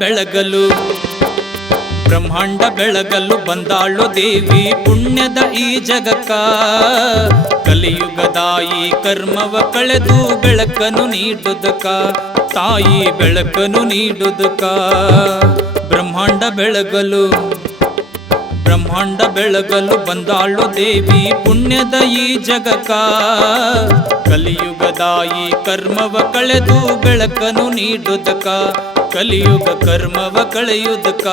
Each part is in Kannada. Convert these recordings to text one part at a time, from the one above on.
ಬೆಳಗಲು ಬ್ರಹ್ಮಾಂಡ ಬೆಳಗಲು ಬಂದಾಳು ದೇವಿ ಪುಣ್ಯದ ಈ ಜಗಕ್ಕ. ಕಲಿಯುಗದಾಯಿ ಕರ್ಮವ ಕಳೆದು ಬೆಳಕನ್ನು ನೀಡುವುದಕ್ಕ, ತಾಯಿ ಬೆಳಕನ್ನು ನೀಡುವುದಕ್ಕ. ಬ್ರಹ್ಮಾಂಡ ಬೆಳಗಲು ಬಂದಾಳು ದೇವಿ ಪುಣ್ಯದ ಈ ಜಗಕ್ಕ. ಕಲಿಯುಗದಾಯಿ ಕರ್ಮವ ಕಳೆದು ಬೆಳಕನ್ನು ನೀಡುವುದಕ್ಕ, ಕಲಿಯುಗ ಕರ್ಮವ ಕಳೆಯುವುದಕ್ಕ.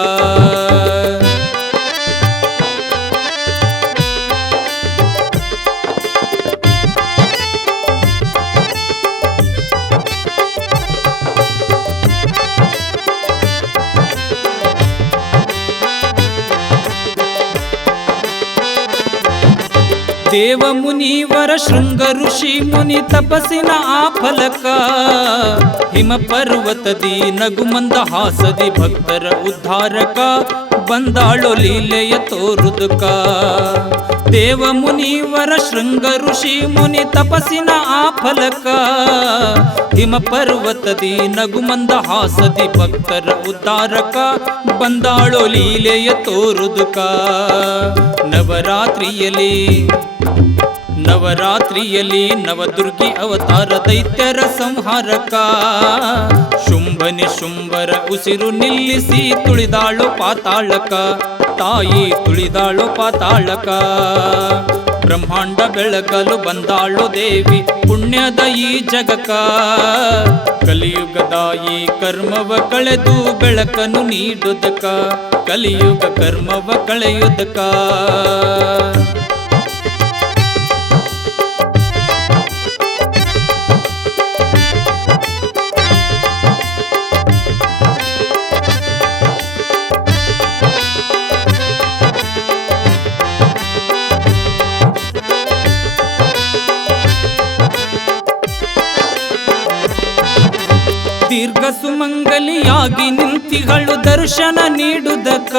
ದೇವ ಮುನಿವರ ಶೃಂಗ ಋಷಿ ಮುನಿ ತಪಸ್ಸಿನ ಆ ಫಲಕ. ಹಿಮ ಪರ್ವತದಿ ನಗುಮಂದ ಹಾಸದಿ ಭಕ್ತರ ಉದ್ಧಾರಕ. ಬಂದಾಳೋ ಲೀಲೆಯ ತೋರುದಕ. ದೇವ ಮುನಿವರ ಶೃಂಗ ಋಷಿ ಮುನಿ ತಪಸ್ಸಿನ ಆ ಫಲಕ. ಹಿಮ ಪರ್ವತದಿ ನಗುಮಂದ ಹಾಸದಿ ಭಕ್ತರ ಉದ್ಧಾರಕ. ಬಂದಾಳೋ ಲೀಲೆಯ ತೋರುದಕ. ನವರಾತ್ರಿಯಲ್ಲಿ ನವದುರ್ಗಿ ಅವತಾರ ದೈತ್ಯರ ಸಂಹಾರಕ. ಶುಂಭರ ಉಸಿರು ನಿಲ್ಲಿಸಿ ತುಳಿದಾಳು ಪಾತಾಳಕ. ತಾಯಿ ತುಳಿದಾಳು ಪಾತಾಳಕ. ಬ್ರಹ್ಮಾಂಡ ಬೆಳಗಲು ಬಂದಾಳು ದೇವಿ ಪುಣ್ಯದ ಈ ಜಗಕ್ಕ. ಕಲಿಯುಗದಾಯಿ ಕರ್ಮವ ಕಳೆದು ಬೆಳಕನ್ನು ನೀಡುವುದಕ್ಕ, ಕಲಿಯುಗ ಕರ್ಮವ ಕಳೆಯುವುದಕ್ಕ. ದೀರ್ಘ ಸುಮಂಗಲಿಯಾಗಿ ನಿಂತಿಗಳು ದರ್ಶನ ನೀಡುವುದಕ್ಕ.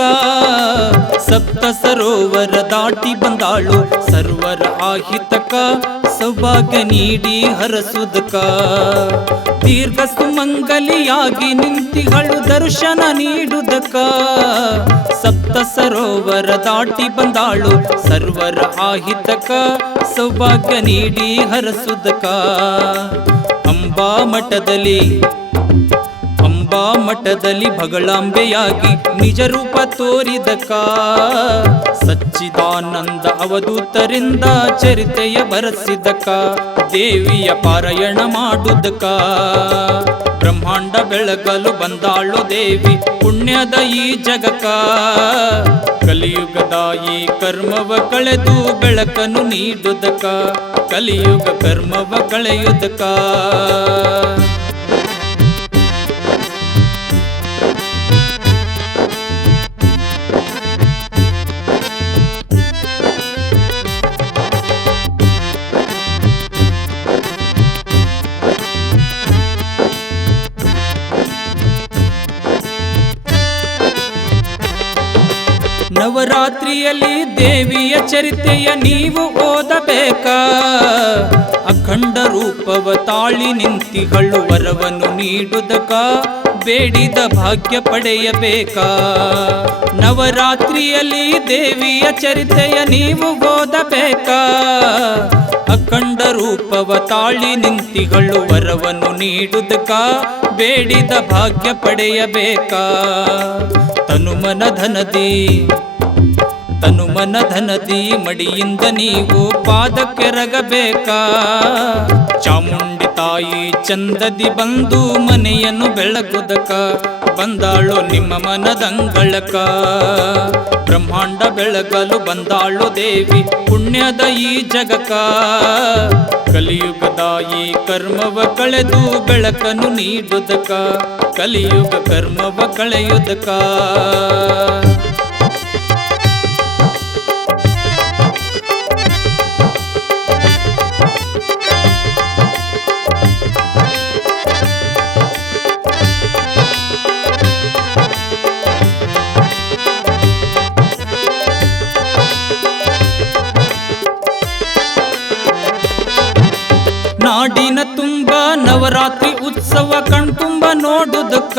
ಸಪ್ತ ಸರೋವರ ದಾಟಿ ಬಂದಾಳು ಸರ್ವರ ಆಹಿತಕ. ಸೌಭಾಗ್ಯ ನೀಡಿ ಹರಸುದಕ. ದೀರ್ಘ ಸುಮಂಗಲಿಯಾಗಿ ನಿಂತಿಗಳು ದರ್ಶನ ನೀಡುವುದಕ್ಕ. ಸಪ್ತ ಸರೋವರ ದಾಟಿ ಬಂದಾಳು ಸರ್ವರ ಆಹಿತಕ. ಸೌಭಾಗ್ಯ ನೀಡಿ ಹರಸುದಕ. ಅಂಬಾ ಮಠದಲ್ಲಿ ಭಗಳಾಂಬೆಯಾಗಿ ನಿಜ ರೂಪ ತೋರಿದಕ. ಸಚ್ಚಿದಾನಂದ ಅವಧೂತರಿಂದ ಚರಿತೆಯ ಬರೆಸಿದಕ. ದೇವಿಯ ಪಾರಾಯಣ ಮಾಡುವುದಕ. ಬ್ರಹ್ಮಾಂಡ ಬೆಳಗಲು ಬಂದಾಳು ದೇವಿ ಪುಣ್ಯದ ಈ ಜಗಕ್ಕ. ಕಲಿಯುಗದಾಯಿ ಕರ್ಮವ ಕಳೆದು ಬೆಳಕನ್ನು ನೀಡುವುದಕ, ಕಲಿಯುಗ ಕರ್ಮವ ಕಳೆಯುವುದಕ. ನವರಾತ್ರಿಯಲ್ಲಿ ದೇವಿಯ ಚರಿತೆಯ ನೀವು ಓದಬೇಕ. ಅಖಂಡ ರೂಪವ ತಾಳಿ ನಿಂತಿಗಳು ವರವನ್ನು ನೀಡುವುದಕ. ಬೇಡಿದ ಭಾಗ್ಯ ಪಡೆಯಬೇಕ. ನವರಾತ್ರಿಯಲ್ಲಿ ದೇವಿಯ ಚರಿತೆಯ ನೀವು ಓದಬೇಕ. ಅಖಂಡ ರೂಪವ ತಾಳಿ ನಿಂತಿಗಳು ವರವನ್ನು ನೀಡುವುದಕ. ಬೇಡಿದ ಭಾಗ್ಯ ಪಡೆಯಬೇಕ. ತನುಮನ ಧನದಿ ಮಡಿಯಿಂದ ನೀವು ಪಾದಕ್ಕೆ ರಗಬೇಕ. ಚಾಮುಂಡಿ ತಾಯಿ ಚಂದದಿ ಬಂದು ಮನೆಯನ್ನು ಬೆಳಗುದಕ. ಬಂದಾಳು ನಿಮ್ಮ ಮನದಂಗಳಕ. ಬ್ರಹ್ಮಾಂಡ ಬೆಳಗಲು ಬಂದಾಳು ದೇವಿ ಪುಣ್ಯದ ಈ ಜಗಕ್ಕ. ಕಲಿಯುಗದಾಯಿ ಕರ್ಮವ ಕಳೆದು ಬೆಳಕನ್ನು ನೀಡುವುದಕ, ಕಲಿಯುಗ ಕರ್ಮವ ಕಳೆಯುವುದಕ. ನಾಡಿನ ತುಂಬ ನವರಾತ್ರಿ ಉತ್ಸವ ಕಣ್ತುಂಬ ನೋಡುವುದಕ್ಕ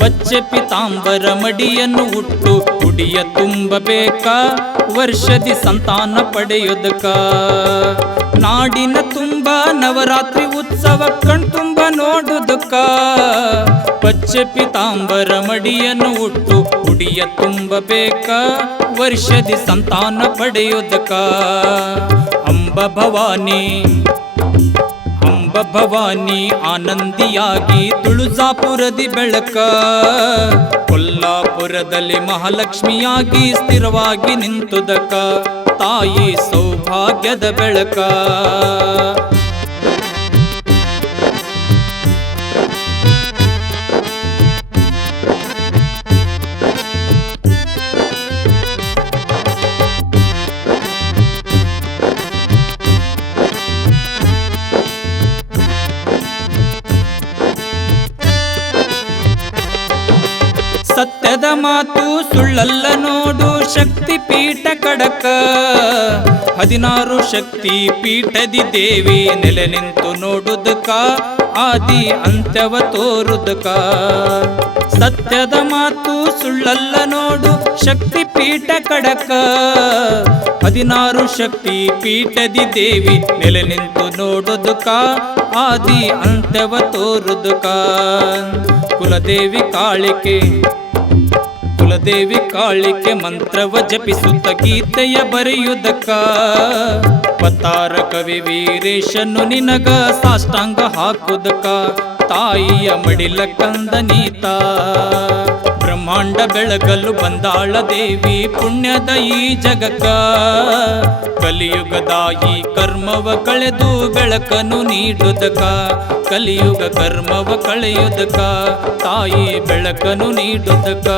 ಪಚ್ಚೆ ಪಿತಾಂಬರ ಮಡಿಯನ್ನು ಉಟ್ಟು ಉಡಿಯ ತುಂಬಬೇಕ ವರ್ಷದಿ ಸಂತಾನ ಪಡೆಯುವುದಕ್ಕ ನಾಡಿನ ತುಂಬ ನವರಾತ್ರಿ ಉತ್ಸವ ಕಣ್ತುಂಬ ನೋಡುವುದಕ್ಕ ಪಚ್ಚೆ ಪಿತಾಂಬರ ಮಡಿಯನ್ನು ಉಟ್ಟು ಉಡಿಯ ತುಂಬಬೇಕ ವರ್ಷದಿ ಸಂತಾನ ಪಡೆಯುವುದಕ್ಕ ಅಂಬ ಭವಾನಿ ಆನಂದಿಯಾಗಿ ತುಳಜಾಪುರದಿ ಬೆಳಕ ಕೊಲ್ಲಾಪುರದಲ್ಲಿ ಮಹಾಲಕ್ಷ್ಮಿಯಾಗಿ ಸ್ಥಿರವಾಗಿ ನಿಂತುದಕ ತಾಯಿ ಸೌಭಾಗ್ಯದ ಬೆಳಕ ಸತ್ಯದ ಮಾತು ಸುಳ್ಳಲ್ಲ ನೋಡು ಶಕ್ತಿ ಪೀಠ ಕಡಕ 16 ಶಕ್ತಿ ಪೀಠದಿ ದೇವಿ ನೆಲೆ ನಿಂತು ನೋಡುದಕ ಆದಿ ಅಂತ್ಯವ ತೋರುದಕ ಸತ್ಯದ ಮಾತು ಸುಳ್ಳಲ್ಲ ನೋಡು ಶಕ್ತಿ ಪೀಠ ಕಡಕ 16 ಶಕ್ತಿ ಪೀಠದಿ ದೇವಿ ನೆಲೆ ನಿಂತು ನೋಡುದಕ ಆದಿ ಅಂತ್ಯವ ತೋರುದಕ ಕುಲದೇವಿ ಕಾಳಿಕೆ ಮಂತ್ರವ ಜಪಿಸುತ್ತ ಗೀತೆಯ ಬರೆಯುವುದಕ್ಕ ಪತ್ತಾರ ಕವಿ ವೀರೇಶನ್ನು ನಿನಗ ಸಾಷ್ಟಾಂಗ ಹಾಕುದಕ್ಕ ತಾಯಿಯ ಮಡಿಲ ಕಂದನೀತ ಬ್ರಹ್ಮಾಂಡ ಬೆಳಗಲು ಬಂದಾಳ ದೇವಿ ಪುಣ್ಯದ ಈ ಜಗಕ್ಕ ಕಲಿಯುಗದ ಈ ಕರ್ಮವ ಕಳೆದು ಬೆಳಕನ್ನು ನೀಡುದಕ ಕಲಿಯುಗ ಕರ್ಮವ ಕಳೆಯುದಕ ತಾಯಿ ಬೆಳಕನ್ನು ನೀಡುದಕ